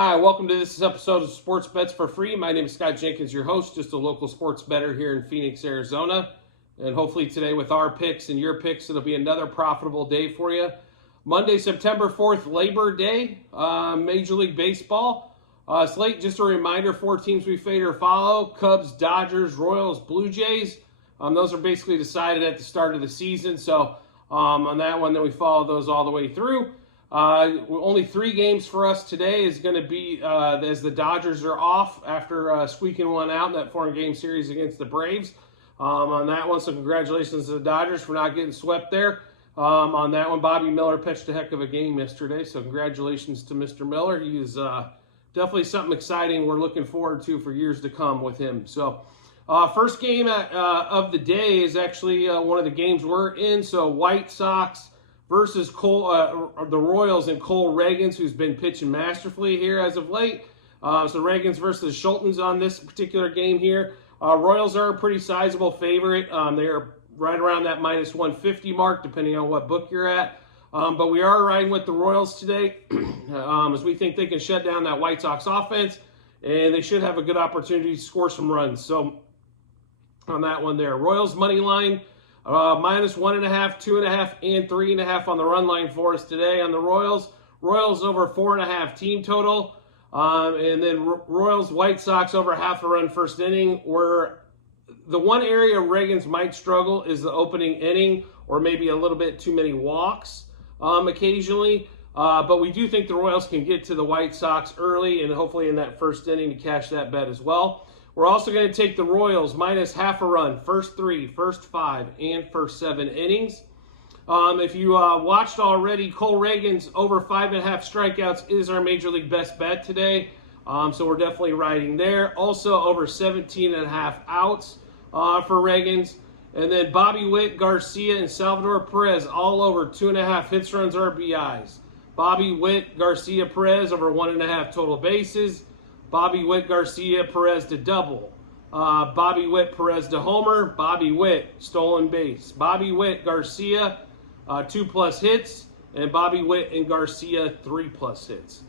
Hi, welcome to this episode of Sports Bets for Free. My name is Scott Jenkins, your host, just a local sports bettor here in Phoenix, Arizona. And hopefully today with our picks and your picks, it'll be another profitable day for you. Monday, September 4th, Labor Day, Major League Baseball. Slate, just a reminder, 4 teams we fade or follow: Cubs, Dodgers, Royals, Blue Jays. Those are basically decided at the start of the season. So on that one, then we follow those all the way through. Only 3 games for us today is going to be as the Dodgers are off after squeaking one out in that 4-game series against the Braves. On that one, so congratulations to the Dodgers for not getting swept there. On that one, Bobby Miller pitched a heck of a game yesterday, so congratulations to Mr. Miller. He is definitely something exciting we're looking forward to for years to come with him. So first game of the day is actually one of the games we're in. So White Sox versus the Royals and Cole Ragans, who's been pitching masterfully here as of late. So Ragans versus Schultens on this particular game here. Royals are a pretty sizable favorite. They're right around that minus 150 mark, depending on what book you're at. But we are riding with the Royals today, as we think they can shut down that White Sox offense, and they should have a good opportunity to score some runs. So on that one there, Royals money line, minus 1.5, 2.5, and 3.5 on the run line for us today on the Royals. Royals over 4.5 team total. And then Royals White Sox over half a run first inning. Where the one area Ragans might struggle is the opening inning, or maybe a little bit too many walks occasionally. But we do think the Royals can get to the White Sox early and hopefully in that first inning to cash that bet as well. We're also going to take the Royals minus half a run, first 3, first 5, and first 7 innings. If you watched already, Cole Ragans over 5.5 strikeouts is our Major League best bet today. So we're definitely riding there. Also over 17.5 outs for Ragans. And then Bobby Witt, Garcia, and Salvador Perez all over 2.5 hits, runs, RBIs. Bobby Witt, Garcia, Perez over 1.5 total bases. Bobby Witt, Garcia, Perez to double. Bobby Witt, Perez to homer. Bobby Witt, stolen base. Bobby Witt, Garcia, 2+ hits. And Bobby Witt and Garcia, 3+ hits.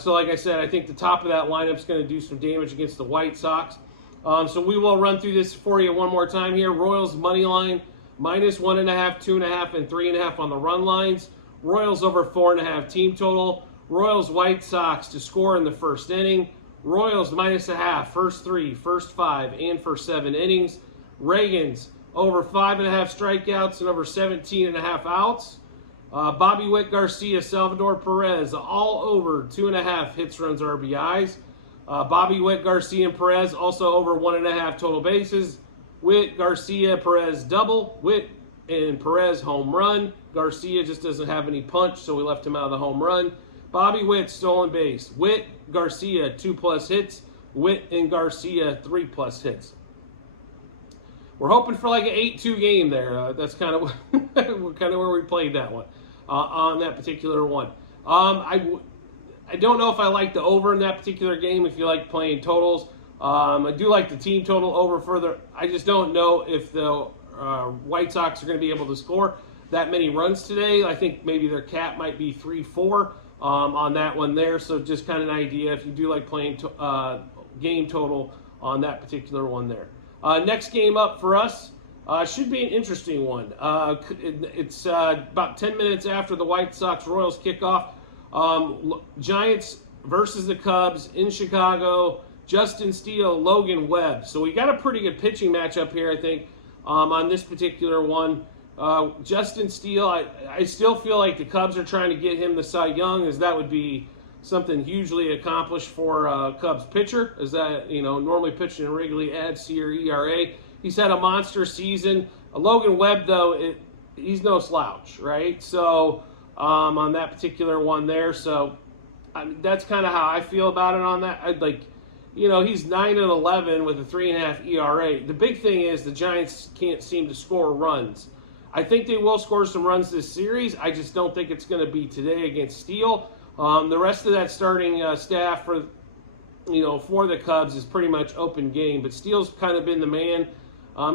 So like I said, I think the top of that lineup is going to do some damage against the White Sox. So we will run through this for you one more time here. Royals money line, minus 1.5, 2.5, and 3.5 on the run lines. Royals over 4.5 team total. Royals White Sox to score in the first inning. Royals minus a half, first 3, first 5, and first 7 innings. Ragans over 5.5 strikeouts and over 17.5 outs. Bobby Witt, Garcia, Salvador Perez all over 2.5 hits, runs, RBIs. Bobby Witt, Garcia, and Perez also over 1.5 total bases. Witt, Garcia, Perez double. Witt and Perez home run. Garcia just doesn't have any punch, so we left him out of the home run. Bobby Witt, stolen base. Witt, Garcia, 2+ hits. Witt and Garcia, 3+ hits. We're hoping for like an 8-2 game there. That's kind of where we played that one on that particular one. I don't know if I like the over in that particular game. If you like playing totals, I do like the team total over further. I just don't know if the White Sox are going to be able to score that many runs today. I think maybe their cap might be 3-4 on that one there. So just kind of an idea if you do like playing game total on that particular one there. Next game up for us should be an interesting one. It's about 10 minutes after the White Sox-Royals kickoff. Giants versus the Cubs in Chicago. Justin Steele, Logan Webb. So we got a pretty good pitching matchup here, I think, on this particular one. Justin Steele, I still feel like the Cubs are trying to get him the Cy Young, as that would be something hugely accomplished for a Cubs pitcher, as that, normally pitching in Wrigley adds to your ERA. He's had a monster season. Logan Webb, though, he's no slouch, right? So on that particular one there, so that's kind of how I feel about it on that. He's 9-11 with a 3.5 ERA. The big thing is the Giants can't seem to score runs. I think they will score some runs this series. I just don't think it's going to be today against Steele. The rest of that starting staff for the Cubs is pretty much open game, but Steele's kind of been the man.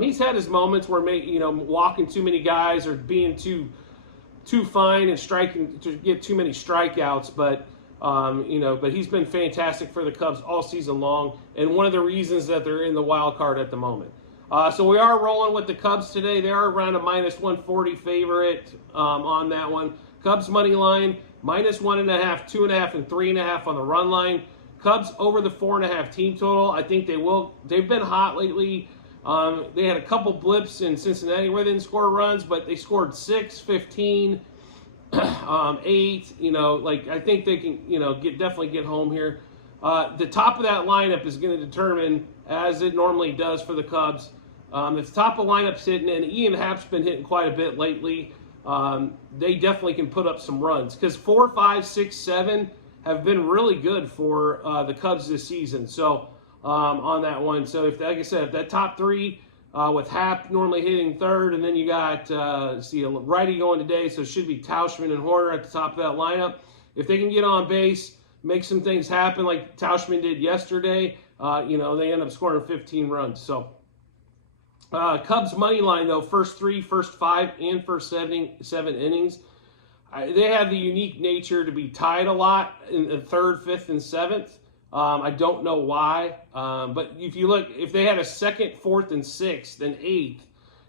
He's had his moments where walking too many guys or being too fine and striking to get too many strikeouts, but But he's been fantastic for the Cubs all season long, and one of the reasons that they're in the wild card at the moment. So we are rolling with the Cubs today. They are around a minus 140 favorite on that one. Cubs money line, minus 1.5, 2.5, and 3.5 on the run line. Cubs over the 4.5 team total. I think they will. They've been hot lately. They had a couple blips in Cincinnati where they didn't score runs, but they scored 6, 15, 8. I think they can, definitely get home here. The top of that lineup is going to determine, as it normally does for the Cubs. The top of lineup's hitting, and Ian Happ's been hitting quite a bit lately. They definitely can put up some runs because 4, 5, 6, 7 have been really good for the Cubs this season. So on that one, so if, like I said, if that top three with Happ normally hitting third, and then you got a righty going today, so it should be Tauchman and Horner at the top of that lineup. If they can get on base, make some things happen like Tauchman did yesterday, they end up scoring 15 runs. So Cubs money line though, first 3, first 5, and first 7 innings. They have the unique nature to be tied a lot in the 3rd, 5th, and 7th. I don't know why, but if you look, if they had a 2nd, 4th, and 6th, and 8th,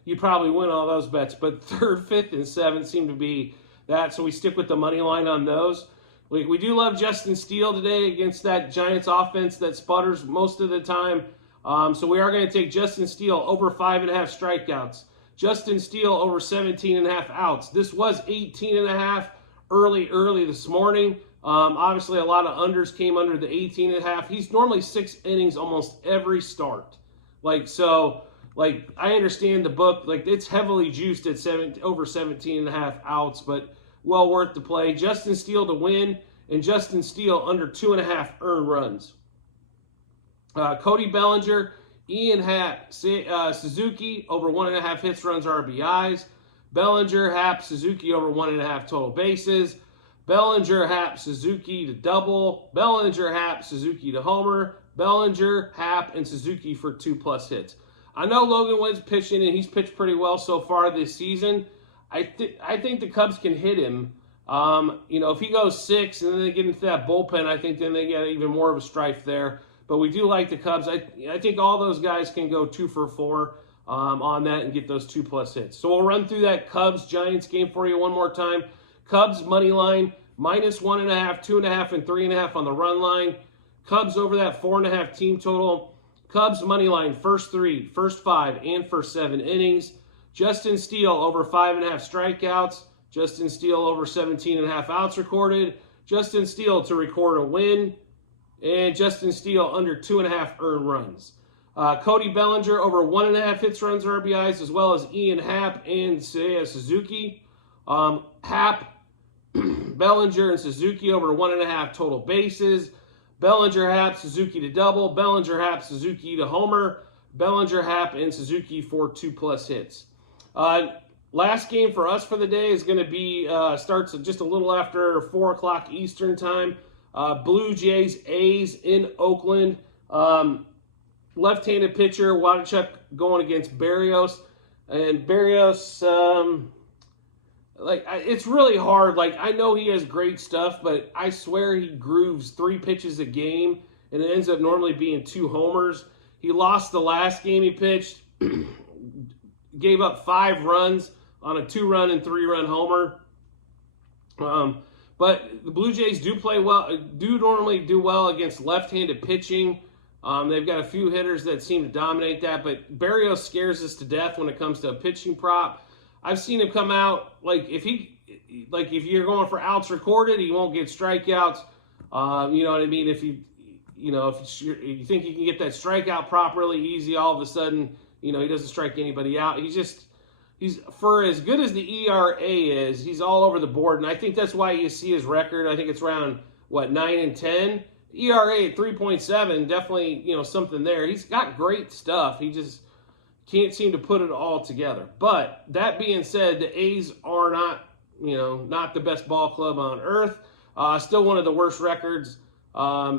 you'd probably win all those bets. But 3rd, 5th, and 7th seem to be that, so we stick with the money line on those. We do love Justin Steele today against that Giants offense that sputters most of the time. So we are going to take Justin Steele over 5.5 strikeouts. Justin Steele over 17.5 outs. This was 18.5 early this morning. Obviously, a lot of unders came under the 18.5. He's normally 6 innings almost every start. I understand the book. It's heavily juiced at over 17.5 outs, but well worth the play. Justin Steele to win, and Justin Steele under 2.5 earned runs. Cody Bellinger, Ian Happ, Suzuki over 1.5 hits, runs, RBIs. Bellinger, Happ, Suzuki over 1.5 total bases. Bellinger, Happ, Suzuki to double. Bellinger, Happ, Suzuki to homer. Bellinger, Happ, and Suzuki for 2+ hits. I know Logan Woods pitching, and he's pitched pretty well so far this season. I think the Cubs can hit him. If he goes 6 and then they get into that bullpen, I think then they get even more of a strife there. But we do like the Cubs. I think all those guys can go 2 for 4 on that and get those 2+ hits. So we'll run through that Cubs-Giants game for you one more time. Cubs money line, minus 1.5, 2.5, and 3.5 on the run line. Cubs over that 4.5 team total. Cubs money line, first 3, first 5, and first 7 innings. Justin Steele over 5.5 strikeouts. Justin Steele over 17.5 outs recorded. Justin Steele to record a win. And Justin Steele under 2.5 earned runs. Cody Bellinger over 1.5 hits, runs, RBIs, as well as Ian Happ and Suzuki. Happ, Bellinger, and Suzuki over 1.5 total bases. Bellinger, Happ, Suzuki to double. Bellinger, Happ, Suzuki to homer. Bellinger, Happ, and Suzuki for 2+ hits. Last game for us for the day is going to be, starts just a little after 4 o'clock Eastern time. Blue Jays, A's in Oakland. Left-handed pitcher, Wadachuk going against Berrios. And Berrios, it's really hard. I know he has great stuff, but I swear he grooves 3 pitches a game, and it ends up normally being 2 homers. He lost the last game he pitched, gave up 5 runs on a 2-run and 3-run homer. But the Blue Jays do normally do well against left-handed pitching. They've got a few hitters that seem to dominate that, but Berrios scares us to death when it comes to a pitching prop. I've seen him come out, if you're going for outs recorded, he won't get strikeouts. You know what I mean? If you think you can get that strikeout prop really easy, all of a sudden, he doesn't strike anybody out. He's for as good as the ERA is, he's all over the board, and I think that's why you see his record. I think it's around 9-10. ERA at 3.7, definitely something there. He's got great stuff. He just can't seem to put it all together. But that being said, the A's are not the best ball club on earth. Still one of the worst records. I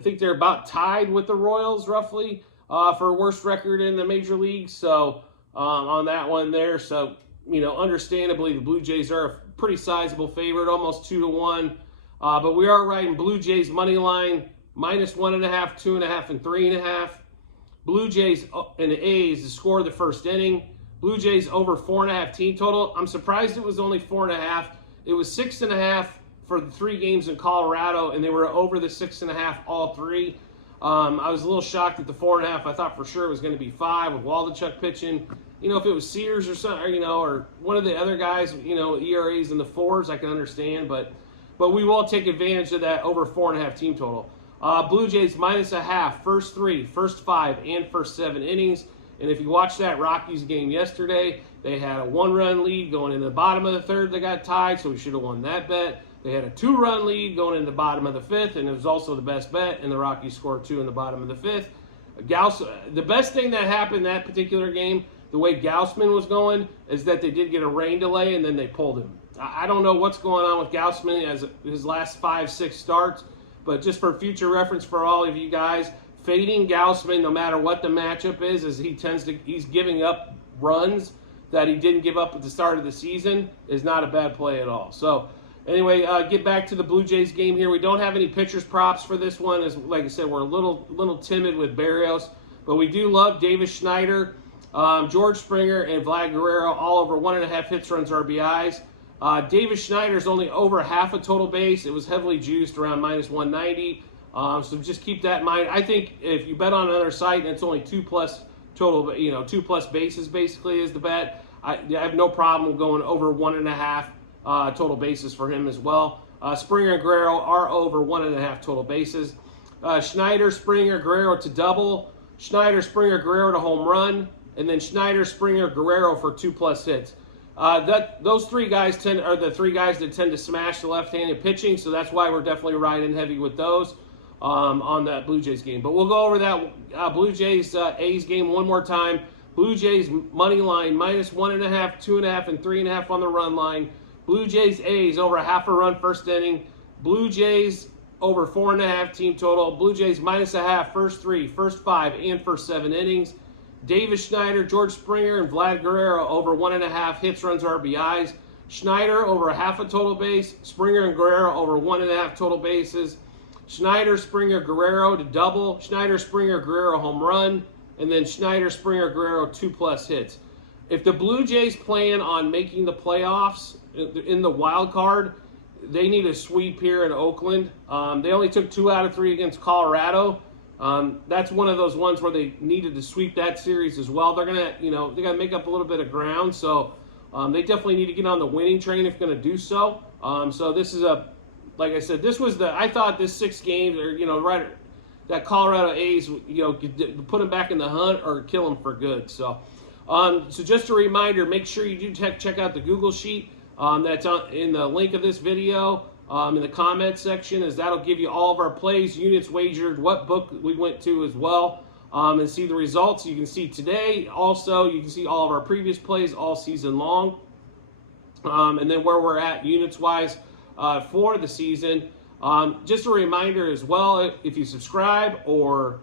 think they're about tied with the Royals roughly for worst record in the major leagues. So on that one there. So, understandably, the Blue Jays are a pretty sizable favorite, almost 2-1. But we are riding Blue Jays money line, -1.5, 2.5, and 3.5. Blue Jays and the A's to score the first inning. Blue Jays over 4.5 team total. I'm surprised it was only 4.5. It was 6.5 for the 3 games in Colorado, and they were over the 6.5 all 3. I was a little shocked at the 4.5. I thought for sure it was going to be 5 with Waldichuk pitching. If it was Sears or something, or one of the other guys, ERAs in the 4s, I can understand. But we will take advantage of that over 4.5 team total. Blue Jays -0.5, first 3, first 5, and first 7 innings. And if you watched that Rockies game yesterday, they had a 1-run lead going into the bottom of the 3rd. They got tied, so we should have won that bet. They had a 2-run lead going into the bottom of the 5th, and it was also the best bet, and the Rockies scored 2 in the bottom of the 5th. The best thing that happened in that particular game, the way Gausman was going, is that they did get a rain delay, and then they pulled him. I don't know what's going on with Gausman as his last 5-6 starts, but just for future reference for all of you guys, fading Gausman, no matter what the matchup is he's giving up runs that he didn't give up at the start of the season, is not a bad play at all. So anyway, get back to the Blue Jays game here. We don't have any pitchers props for this one. As like I said, we're a little timid with Barrios, but we do love Davis Schneider, George Springer, and Vlad Guerrero all over 1.5 hits, runs, RBIs. Davis Schneider's only over half a total base. It was heavily juiced around -190. So just keep that in mind. I think if you bet on another site and it's only 2+ total, 2+ bases basically is the bet, I have no problem going over 1.5 total bases for him as well. Springer and Guerrero are over 1.5 total bases. Schneider, Springer, Guerrero to double. Schneider, Springer, Guerrero to home run. And then Schneider, Springer, Guerrero for 2+ hits. Those 3 guys are the 3 guys that tend to smash the left-handed pitching, so that's why we're definitely riding heavy with those on that Blue Jays game. But we'll go over that Blue Jays A's game one more time. Blue Jays money line -1.5, 2.5, and 3.5 on the run line. Blue Jays A's over a half a run first inning. Blue Jays over 4.5 team total. Blue Jays -0.5, first 3, first 5, and first 7 innings. Davis Schneider, George Springer, and Vlad Guerrero over 1.5 hits, runs, RBIs. Schneider over a half a total base. Springer and Guerrero over 1.5 total bases. Schneider, Springer, Guerrero to double. Schneider, Springer, Guerrero home run. And then Schneider, Springer, Guerrero 2+ hits. If the Blue Jays plan on making the playoffs in the wild card, they need a sweep here in Oakland. They only took 2 out of 3 against Colorado. That's one of those ones where they needed to sweep that series as well. They're gonna, they gotta make up a little bit of ground. So they definitely need to get on the winning train if going to do so. So this is like I said, I thought this 6 games, or right, that Colorado A's, could put them back in the hunt or kill them for good. So just a reminder, make sure you do check out the Google sheet that's in the link of this video. In the comments section, as that'll give you all of our plays, units wagered, what book we went to as well, and see the results. You can see today. Also, you can see all of our previous plays all season long, and then where we're at units-wise for the season. Just a reminder as well, if you subscribe or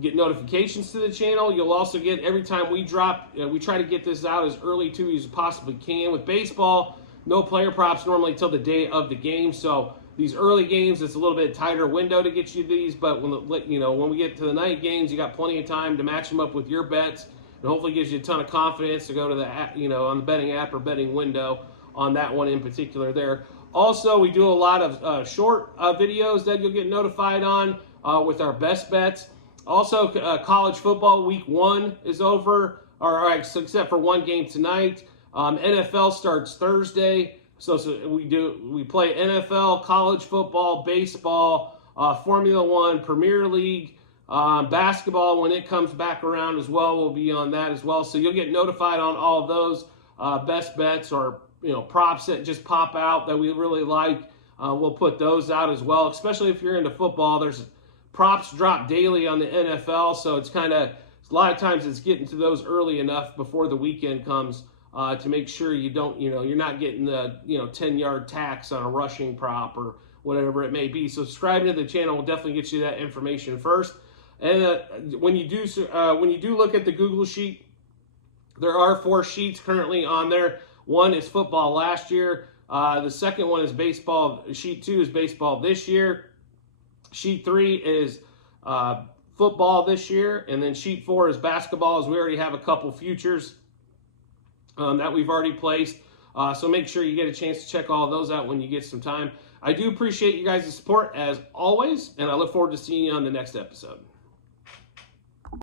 get notifications to the channel, you'll also get, every time we drop, we try to get this out as early to you as possibly can. With baseball, no player props normally till the day of the game, so these early games, it's a little bit tighter window to get you these, but when we get to the night games, you got plenty of time to match them up with your bets, and hopefully gives you a ton of confidence to go to the app, on the betting app or betting window on that one in particular there. Also, we do a lot of short videos that you'll get notified on with our best bets. Also, college football week 1 is over, except for one game tonight. NFL starts Thursday, so we play NFL, college football, baseball, Formula 1, Premier League, basketball when it comes back around as well. We'll be on that as well, so you'll get notified on all of those best bets or props that just pop out that we really like. We'll put those out as well, especially if you're into football. There's props drop daily on the NFL, so it's a lot of times it's getting to those early enough before the weekend comes. To make sure you don't, you're not getting the, 10-yard tax on a rushing prop or whatever it may be. So subscribing to the channel will definitely get you that information first. And when you do look at the Google sheet, there are 4 sheets currently on there. One is football last year. The second one is baseball. Sheet 2 is baseball this year. Sheet 3 is football this year. And then sheet 4 is basketball, as we already have a couple futures that we've already placed. So make sure you get a chance to check all of those out when you get some time. I do appreciate you guys' support as always, and I look forward to seeing you on the next episode.